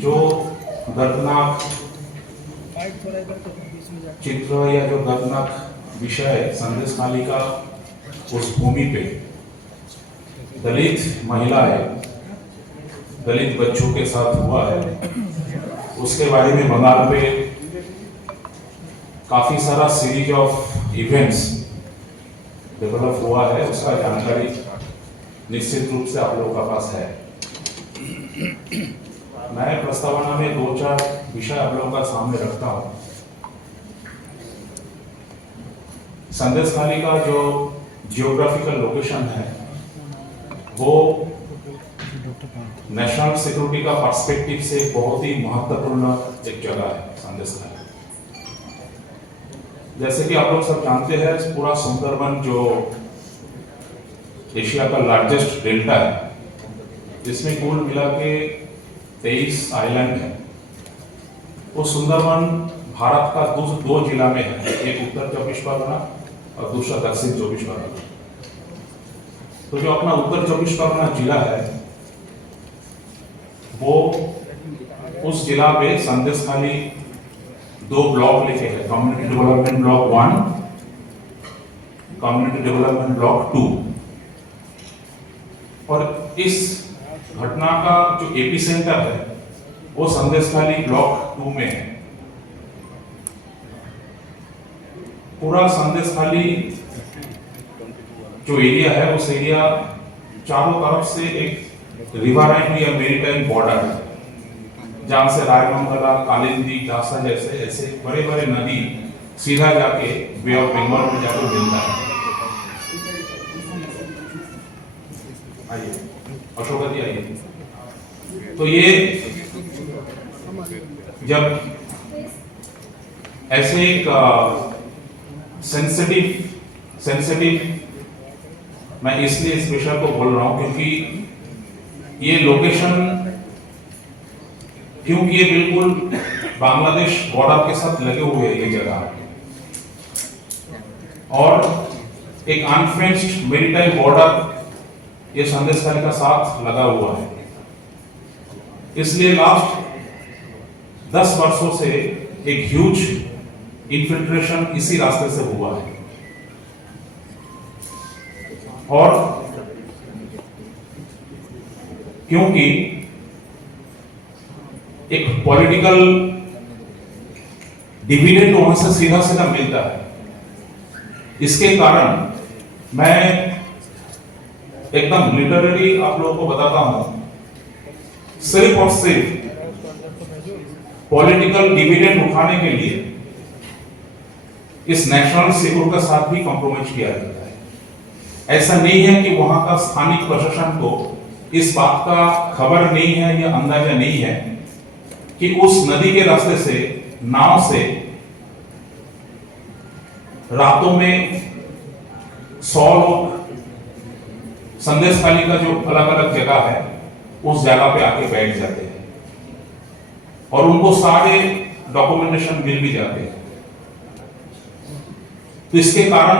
जो दर्दनाक चित्र या जो दर्दनाक विषय है संदेश खाली का उस भूमि पे दलित महिलाएं, दलित बच्चों के साथ हुआ है, उसके बारे में बंगाल पे काफी सारा सीरीज ऑफ इवेंट्स डेवलप हुआ है। उसका जानकारी निश्चित रूप से आप लोगों का पास है। मैं प्रस्तावना में 2-4 विषय आप लोगों का सामने रखता हूं। संदेश खाली का जो जियोग्राफिकल लोकेशन है वो नेशनल सिक्योरिटी का पर्सपेक्टिव से बहुत ही महत्वपूर्ण एक जगह है संदेश खाली। जैसे कि आप लोग सब जानते हैं, पूरा सुंदरबन जो एशिया का लार्जेस्ट डेल्टा है, जिसमें कुल मिला के 23 आइलैंड है। वो सुंदरबन भारत का दो जिला में है, एक उत्तर 24 परगना और दूसरा दक्षिण 24 परगना। तो जो अपना उत्तर 24 परगना जिला है वो उस जिला में संदेश खाली 2 ब्लॉक लेके है, community development block 1, community development block 2। और इस घटना का जो एपिसेंटर है वो संदेश खाली ब्लॉक 2 में है। पूरा संदेश खाली जो एरिया है उस एरिया चारों तरफ से एक रिवराइन या मेरीटाइम बॉर्डर है, जहां से रायमंगला, कालिंदी, दासा जैसे ऐसे बड़े बड़े नदी सीधा जाके बे ऑफ बंगाल में जाकर मिलता है। आइए अशोका जी आइए। तो ये जब ऐसे एक सेंसिटिव मैं इसलिए इस विषय को बोल रहा हूं क्योंकि ये लोकेशन, क्योंकि ये बिल्कुल बांग्लादेश बॉर्डर के साथ लगे हुए है ये जगह, और एक अनफेंस्ड मेरीटाइम बॉर्डर ये संदेश खाली का साथ लगा हुआ है। इसलिए लास्ट 10 वर्षों से एक ह्यूज इन्फिल्ट्रेशन इसी रास्ते से हुआ है। और क्योंकि एक पॉलिटिकल डिविडेंड वहां से सीधा सीधा मिलता है, इसके कारण मैं एकदम लिटरली आप लोगों को बताता हूं, सिर्फ और सिर्फ पॉलिटिकल डिविडेंड उठाने के लिए इस नेशनल सिक्योरिटी का साथ भी कॉम्प्रोमाइज किया जाता है। ऐसा नहीं है कि वहां का स्थानिक प्रशासन को इस बात का खबर नहीं है या अंदाजा नहीं है कि उस नदी के रास्ते से नाव से रातों में 100 लोग संदेश खाली का जो अलग अलग जगह है उस जगह पे आके बैठ जाते हैं और उनको सारे डॉक्यूमेंटेशन मिल भी जाते हैं। तो इसके कारण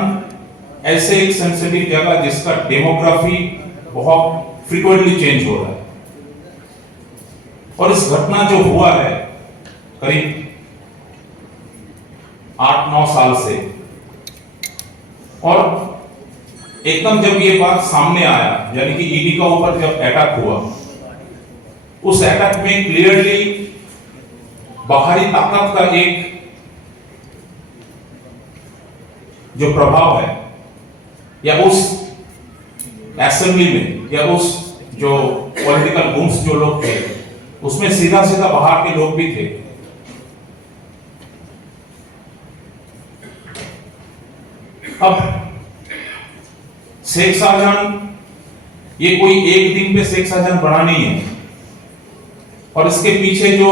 ऐसे एक सेंसिटिव जगह जिसका डेमोग्राफी बहुत फ्रीक्वेंटली चेंज हो रहा है, और इस घटना जो हुआ है करीब 8-9 साल से, और एकदम जब ये बात सामने आया, यानी कि ईडी का ऊपर जब अटैक हुआ, उस अटैक में क्लियरली बाहरी ताकत का एक जो प्रभाव है, या उस असेंबली में या उस जो पॉलिटिकल गुम्स जो लोग थे उसमें सीधा सीधा बाहर के लोग भी थे। अब शेख शाहजहां ये कोई एक दिन पे शेख शाहजहां बना नहीं है, और इसके पीछे जो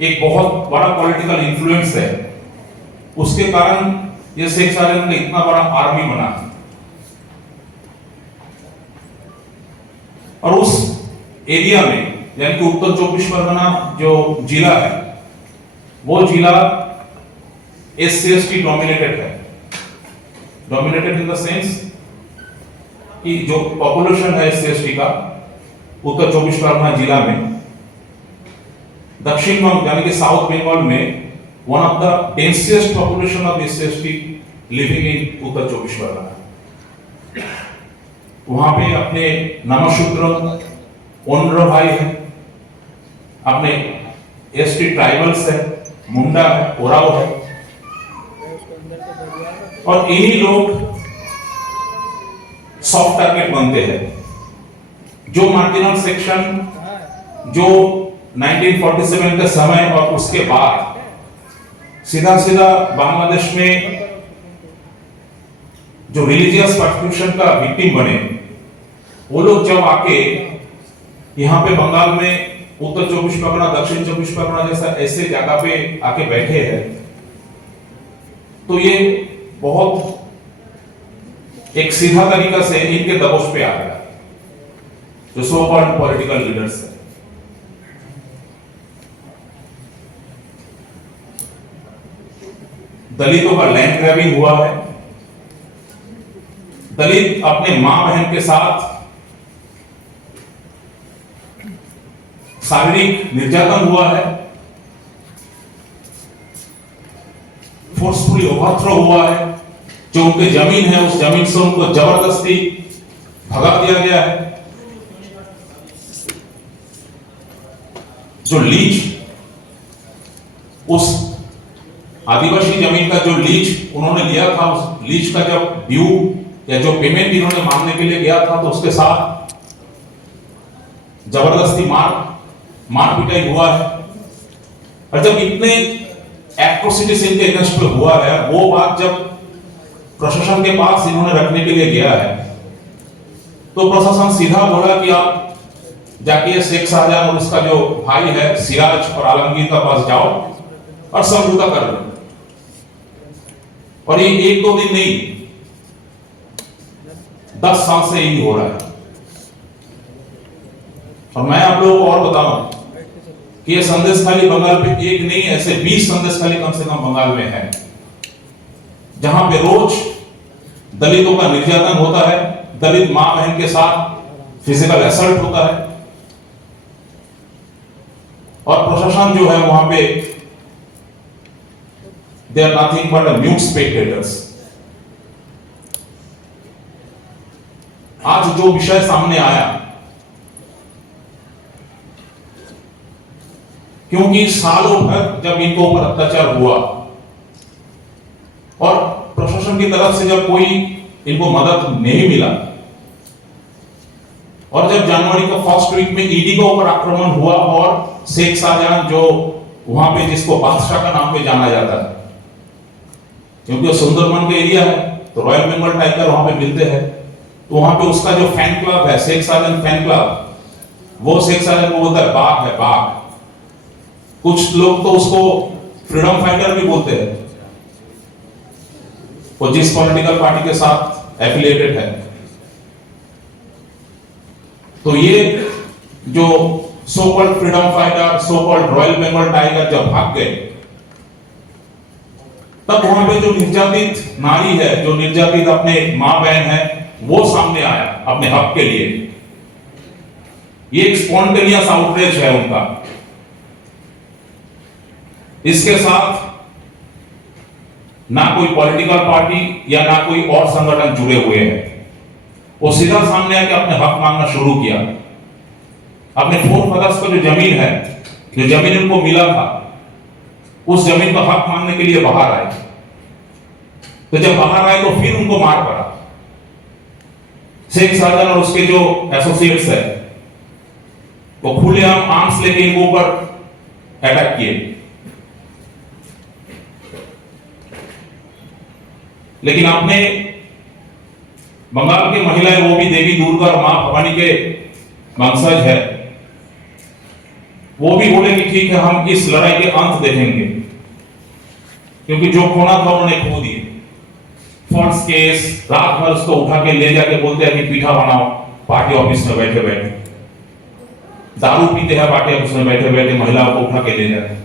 एक बहुत बड़ा पॉलिटिकल इन्फ्लुएंस है उसके कारण ये शेख शाहजहां का इतना बड़ा आर्मी बना। और उस एरिया में यानी कि उत्तर 24 परगना जो जिला है वो जिला SC/ST डोमिनेटेड है। डोमिनेटेड इन द सेंस कि जो पॉपुलेशन है SC/ST का उत्तर 24 परगना जिला में दक्षिण बंगाल यानी कि साउथ बंगाल में one of the densest population of SC living in Uttar 24 Pargana. वहां पे अपने नमशूद्र ओनर भाई है, अपने एसटी ट्राइबल्स है, मुंडा है, ओराव है, और इन्हीं लोग सॉफ्ट टारगेट बनते हैं। जो मार्जिनल सेक्शन जो 1947 के समय और उसके बाद सीधा सीधा बांग्लादेश में जो रिलीजियस परसिक्यूशन का विक्टिम बने, वो लोग जब आके यहाँ पे बंगाल में उत्तर 24 परगना, दक्षिण 24 परगना जैसा ऐसे जगह पे आके बैठे हैं, तो ये बहुत एक सीधा तरीका से इनके दबोच पे आ गया जो सो कॉल्ड पॉलिटिकल लीडर्स है। दलितों का लैंड ग्रैबिंग हुआ है, दलित अपने मां बहन के साथ शारीरिक निर्यातन हुआ है, फोर्सफुली ओवरथ्रो हुआ है, जो उनकी जमीन है उस जमीन से उनको जबरदस्ती भगा दिया गया है। जो लीज, उस आदिवासी जमीन का जो लीज उन्होंने लिया था, उस लीज का जब ड्यू या जो पेमेंट इन्होंने मांगने के लिए गया था, तो उसके साथ जबरदस्ती मार पिटाई हुआ है। और जब इतने एट्रोसिटीज इनके अगेंस्ट पे हुआ है, वो बात जब प्रशासन के पास इन्होंने रखने के लिए गया है, तो प्रशासन सीधा बोला कि आप जाके शेख शाहजहां और उसका जो भाई है सिराज और आलमगीर का पास जाओ और समझौता कर लो। और ये एक दो दिन नहीं, 10 साल से यही हो रहा है। और मैं आप लोगों को और बताऊं कि ये संदेशखाली बंगाल पे एक नहीं, ऐसे 20 संदेशखाली कम से कम बंगाल में है, जहां पे रोज दलितों का निर्यातन होता है, दलित मां बहन के साथ फिजिकल असल्ट होता है, और प्रशासन जो है वहां पे they are nothing but mute spectators. आज जो विषय सामने आया, क्योंकि सालों भर जब इनको ऊपर अत्याचार हुआ और प्रशासन की तरफ से जब कोई इनको मदद नहीं मिला, और जब जनवरी का फर्स्ट वीक में ईडी के ऊपर आक्रमण हुआ और शेख शाहजहां जो वहां पे जिसको बादशाह का नाम पे जाना जाता है, क्योंकि सुंदरबन का एरिया है, तो रॉयल बंगाल टाइगर वहां पे मिलते हैं, तो वहां पे उसका जो फैन क्लब है शेख शाहजहां फैन क्लब, वो शेख शाहजहां को बोलता है बाघ है बाघ। कुछ लोग तो उसको फ्रीडम फाइटर भी बोलते हैं, वो जिस पॉलिटिकल पार्टी के साथ एफिलिएटेड है। तो ये जो so called freedom fighter, so called royal Bengal tiger जब भाग गए, तब वहां पे जो निर्यातित नारी है, जो निर्यातित अपने मां बहन है, वो सामने आया अपने हक के लिए। ये एक स्पॉन्टेनियस आउटरीच है उनका। इसके साथ ना कोई पॉलिटिकल पार्टी या ना कोई और संगठन जुड़े हुए हैं। वो सीधा सामने आके अपने हक मांगना शुरू किया। अपने फोर फादर्स का जो जमीन है, जो जमीन उनको मिला था, उस जमीन का हक मांगने के लिए बाहर आए। तो जब बाहर आए तो फिर उनको मार पड़ा। शेख शाहजहां और उसके जो एसोसिएट्स है, वो खुलेआम आर्म्स लेके इनको ऊपर अटैक किए। लेकिन आपने बंगाल की महिलाएं, वो भी देवी दुर्गा और मां भवानी के वंशज है, वो भी बोले कि ठीक है, हम इस लड़ाई के अंत देखेंगे, क्योंकि जो खोना था उन्होंने खो दिए। फंड्स केस, रात भर उसको उठा के ले जाके बोलते हैं कि पीठा बनाओ पार्टी ऑफिस में बैठे बैठे, दारू पीते हैं पार्टी ऑफिस में बैठे बैठे, महिलाओं को उठा के ले जाते हैं।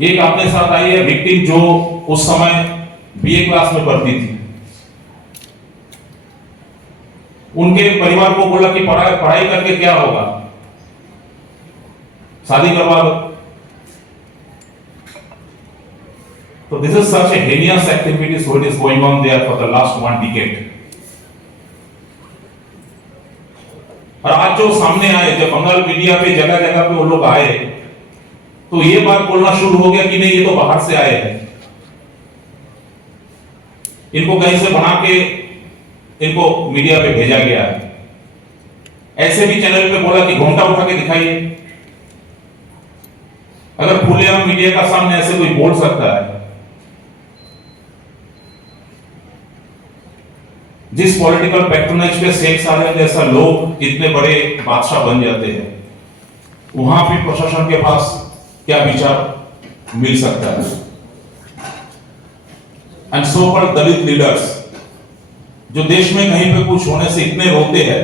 एक अपने साथ आई है विक्टिम, जो उस समय बीए क्लास में पढ़ती थी। उनके परिवार को बोला कि पढ़ाई पढ़ाई करके क्या होगा, शादी करवा दो। तो this is such A heinous activities what is going on there for the last 1 decade. और आज जो सामने आए, जब बंगाल मीडिया पे जगह जगह पे वो लोग आए, तो ये बात बोलना शुरू हो गया कि नहीं ये तो बाहर से आए हैं, इनको कहीं से बना के इनको मीडिया पे भेजा गया है। ऐसे भी चैनल पे बोला कि घूमटा उठा के दिखाइए। अगर खुलेआम मीडिया का सामने ऐसे कोई बोल सकता है, जिस पॉलिटिकल पैट्रोनेज पे शेख साहब जैसा लोग इतने बड़े बादशाह बन जाते हैं, वहां भी प्रशासन के पास क्या विचार मिल सकता है। And so called Dalit leaders जो देश में कहीं पे कुछ होने से इतने रोते हैं,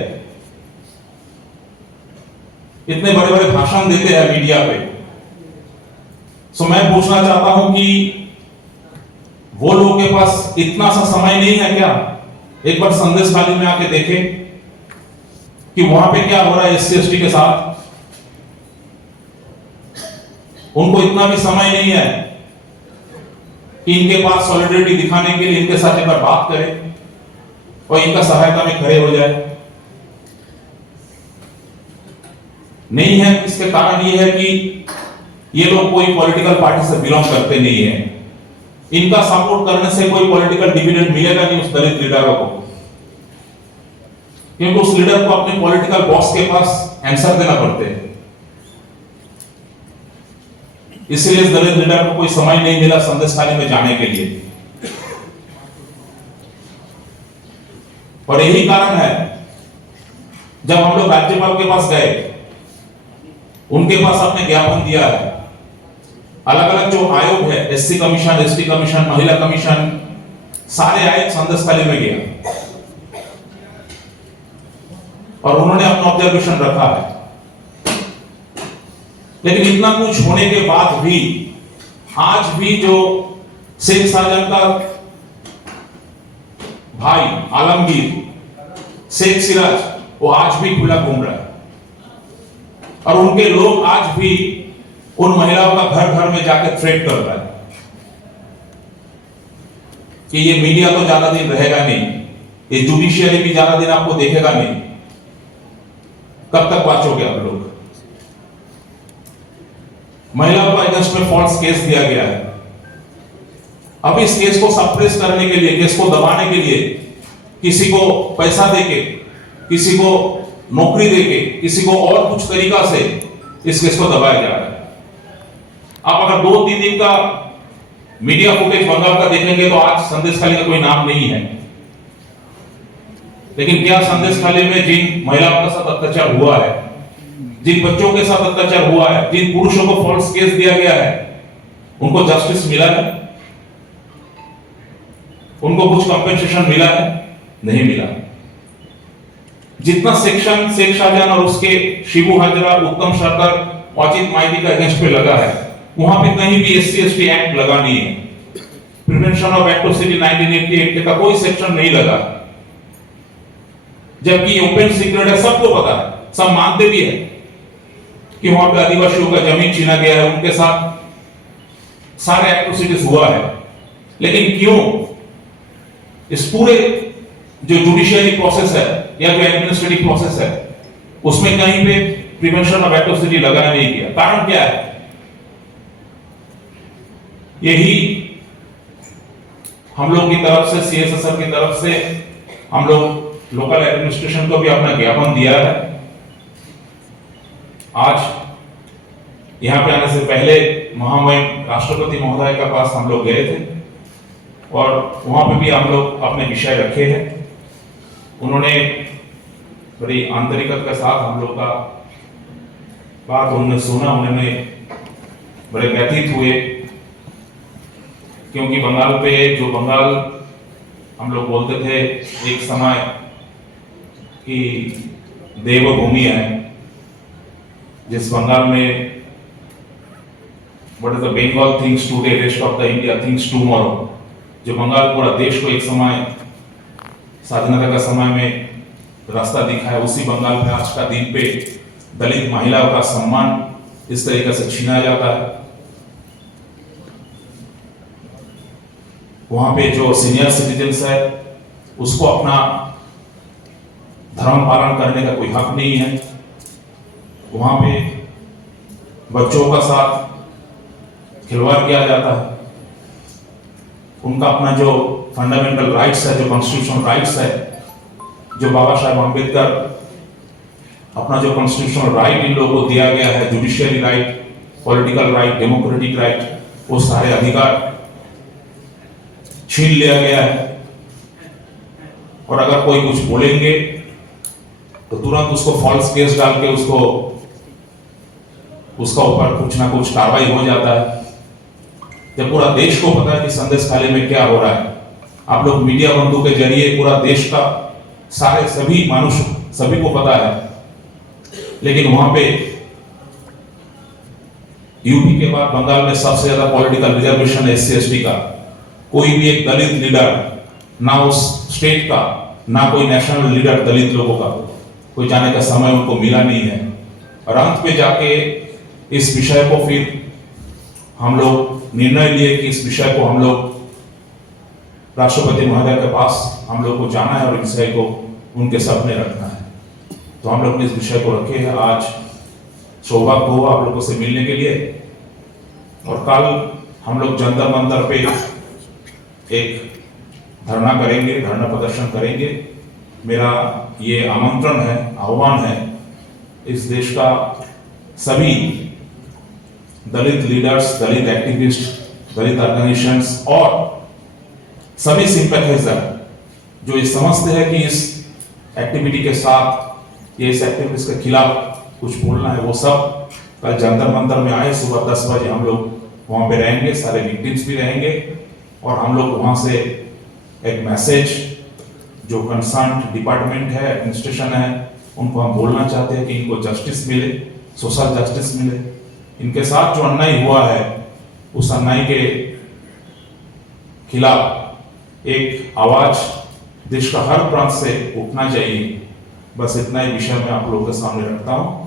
इतने बड़े बड़े भाषण देते हैं मीडिया पे। सो मैं पूछना चाहता हूं कि वो लोगों के पास इतना सा समय नहीं है क्या? एक बार संदेश खाली में आके देखें कि वहां पे क्या हो रहा है एससी एसटी के साथ। उनको इतना भी समय नहीं है कि इनके पास सॉलिडरिटी दिखाने के लिए इनके साथ एक बार बात करें और इनका सहायता में खड़े हो जाए। नहीं है। इसके कारण यह है कि ये लोग कोई पॉलिटिकल पार्टी से बिलोंग करते नहीं है। इनका सपोर्ट करने से कोई पॉलिटिकल डिविडेंड मिलेगा नहीं उस दलित लीडरों को, क्योंकि उस लीडर को अपने पॉलिटिकल बॉस के पास आंसर देना पड़ते हैं। इसलिए इस दलित लीडर को कोई समय नहीं मिला संदेशखाली में जाने के लिए। और यही कारण है जब हम लोग राज्यपाल के पास गए, उनके पास अपने ज्ञापन दिया है। अलग अलग जो आयोग है, एससी कमीशन, एसटी कमीशन, महिला कमीशन, सारे आयोग संदेशखाली में गया और उन्होंने अपना ऑब्जर्वेशन रखा है। लेकिन इतना कुछ होने के बाद भी आज भी जो शेख शाहजहां का भाई आलमगीर शेख सिराज, वो आज भी खुला घूम रहा है और उनके लोग आज भी उन महिलाओं का घर घर में जाकर थ्रेट कर रहा है कि ये मीडिया तो ज्यादा दिन रहेगा नहीं, ये जुडिशियरी भी ज्यादा दिन आपको देखेगा नहीं, कब तक बाँचोगे आप लोग। महिलाओं के अगेंस्ट में फॉल्स केस दिया गया है। अब इस केस को सप्रेस करने के लिए, केस को दबाने के लिए किसी को पैसा देके, किसी को नौकरी देके, किसी को और कुछ तरीका से इस केस को दबाया जा रहा है। आप अगर 2-3 दिन का मीडिया फुटेज बंगाल का देखेंगे तो आज संदेशखाली का कोई नाम नहीं है। लेकिन क्या संदेशखाली में जिन महिलाओं के साथ अत्याचार हुआ है, जिन बच्चों के साथ अत्याचार हुआ है, जिन पुरुषों को फॉल्स केस दिया गया है, उनको जस्टिस मिला है? उनको कुछ कंपेंसेशन मिला है? नहीं मिला। जितना सेक्शन शेख शाहजहां और उसके शिबू हाजरा, उत्तम सरकार, अजित माइती का अगेंस्ट पे लगा है, वहां पे कहीं भी एससी एसटी एक्ट लगा नहीं है। प्रिवेंशन ऑफ एट्रोसिटी 1988 का कोई सेक्शन नहीं लगा, जबकि ओपन सीक्रेट है, सबको पता है, सब मानते भी है कि वहां पे आदिवासियों का जमीन छीना गया है, उनके साथ सारे एट्रोसिटीज हुआ है। लेकिन क्यों इस पूरे जो जुडिशियरी प्रोसेस है या जो एडमिनिस्ट्रेटिव प्रोसेस है उसमें कहीं पे प्रिवेंशन ऑफ एट्रोसिटी लगाया नहीं गया? कारण क्या है? यही हम लोग की तरफ से, सीएसएसआर की तरफ से हम लोग लोकल एडमिनिस्ट्रेशन को भी अपना ज्ञापन दिया है। आज यहां पे आने से पहले महामहिम राष्ट्रपति महोदय के पास हम लोग गए थे और वहां पे भी हम लोग अपने विषय रखे हैं। उन्होंने बड़ी आंतरिकता के साथ हम लोग का बात उन्होंने सुना, उन्होंने बड़े व्यथित हुए, क्योंकि बंगाल पे जो बंगाल हम लोग बोलते थे एक समय कि देवभूमि है, जिस बंगाल में what is the Bengal thinks today, rest of the India thinks tomorrow, जो बंगाल पूरा देश को एक समय स्वाधीनता का समय में रास्ता दिखाया, उसी बंगाल में आज का दिन पे दलित महिलाओं का सम्मान इस तरीके से छीना जाता है। वहां पे जो सीनियर सिटीजन्स है उसको अपना धर्म पालन करने का कोई हक नहीं है। वहां पे बच्चों का साथ खिलवाड़ किया जाता है। उनका अपना जो फंडामेंटल राइट्स है, जो कॉन्स्टिट्यूशनल राइट्स है, जो बाबा साहेब अम्बेडकर अपना जो कॉन्स्टिट्यूशनल राइट इन लोगों को दिया गया है, judiciary right, political right, democratic right, वो सारे अधिकार छीन लिया गया है। और अगर कोई कुछ बोलेंगे तो तुरंत उसको फॉल्स केस डाल के उसका ऊपर कुछ ना कुछ कार्रवाई हो जाता है। जब पूरा देश को पता है कि संदेश खाली में क्या हो रहा है, आप लोग मीडिया बंधु के जरिए पूरा देश का सारे सभी मनुष्य सभी को पता है, लेकिन वहां पे यूपी के बाद बंगाल में सबसे ज्यादा पॉलिटिकल रिजर्वेशन है SC ST का। कोई भी एक दलित लीडर ना उस स्टेट का, ना कोई नेशनल लीडर दलित लोगों का कोई जाने का समय उनको मिला नहीं है। और अंत पे जाके इस विषय को फिर हम लोग निर्णय लिए कि इस विषय को हम लोग राष्ट्रपति महोदय के पास हम लोग को जाना है और विषय को उनके सामने रखना है। तो हम लोग ने इस विषय को रखे हैं। आज सौभाग्य हुआ आप लोगों से मिलने के लिए, और कल हम लोग जंतर मंतर पे एक धरना करेंगे, धरना प्रदर्शन करेंगे। मेरा ये आमंत्रण है, आह्वान है इस देश का सभी दलित लीडर्स, दलित एक्टिविस्ट, दलित ऑर्गेनाइजेशंस और सभी सिंपैथाइजर जो ये समझते हैं कि इस एक्टिविटी के साथ ये इस एक्टिविटीज के खिलाफ कुछ बोलना है, वो सब कल जंतर मंतर में आए। सुबह 10 बजे हम लोग वहां पे रहेंगे, सारे विक्टिम्स भी रहेंगे, और हम लोग वहां से एक मैसेज जो कंसर्न डिपार्टमेंट है, एडमिनिस्ट्रेशन है, उनको हम बोलना चाहते हैं कि इनको जस्टिस मिले, सोशल जस्टिस मिले। इनके साथ जो अन्याय हुआ है उस अन्याय के खिलाफ एक आवाज देश का हर प्रांत से उठना चाहिए। बस इतना ही विषय मैं आप लोगों के सामने रखता हूं।